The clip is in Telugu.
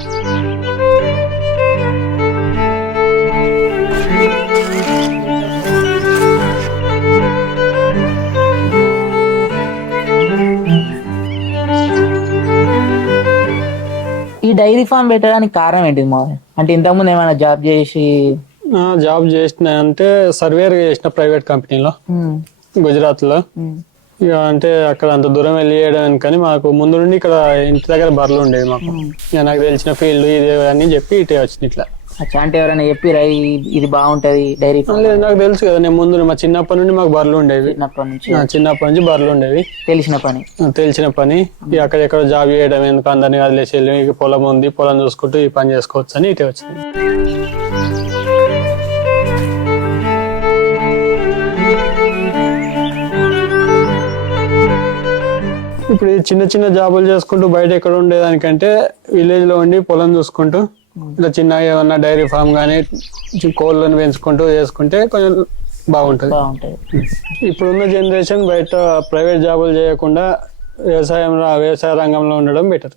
ఈ డైరీ ఫామ్ పెట్టడానికి కారణం ఏంటి మా? అంటే ఇంతకుముందు ఏమైనా జాబ్ చేసి జాబ్ చేసిన అంటే సర్వేర్ చేసిన ప్రైవేట్ కంపెనీలో గుజరాత్ లో. ఇక అంటే అక్కడ అంత దూరం వెళ్ళి చేయడం కానీ మాకు ముందు నుండి ఇక్కడ ఇంటి దగ్గర బర్రెలు ఉండేవి మాకు. ఇక నాకు తెలిసిన ఫీల్డ్ ఇది అని చెప్పి ఇటే వచ్చింది ఇట్లా. అంటే ఎవరైనా చెప్పిరా ఇది బాగుంటది డైరీ ఫామ్? లేదు, నాకు తెలుసు కదా. నేను ముందు మా చిన్నప్పటి నుండి మాకు బర్రెలు ఉండేవి. చిన్నప్పటి నుంచి బర్రెలు ఉండేవి. తెలిసిన పని ఇక అక్కడెక్కడ జాబ్ చేయడం ఎందుకు, అందరినీ వదిలేసి వెళ్ళి ఇక పొలం ఉంది, పొలం చూసుకుంటూ ఈ పని చేసుకోవచ్చు అని ఇటే వచ్చింది. ఇప్పుడు చిన్న చిన్న జాబులు చేసుకుంటూ బయట ఎక్కడ ఉండేదానికంటే విలేజ్ లో ఉండి పొలం చూసుకుంటూ ఇట్లా చిన్న ఏమన్నా డైరీ ఫామ్ కానీ కోళ్ళను పెంచుకుంటూ చేసుకుంటే కొంచెం బాగుంటుంది. ఇప్పుడున్న జనరేషన్ బయట ప్రైవేట్ జాబులు చేయకుండా వ్యవసాయ రంగంలో ఉండడం బెటర్.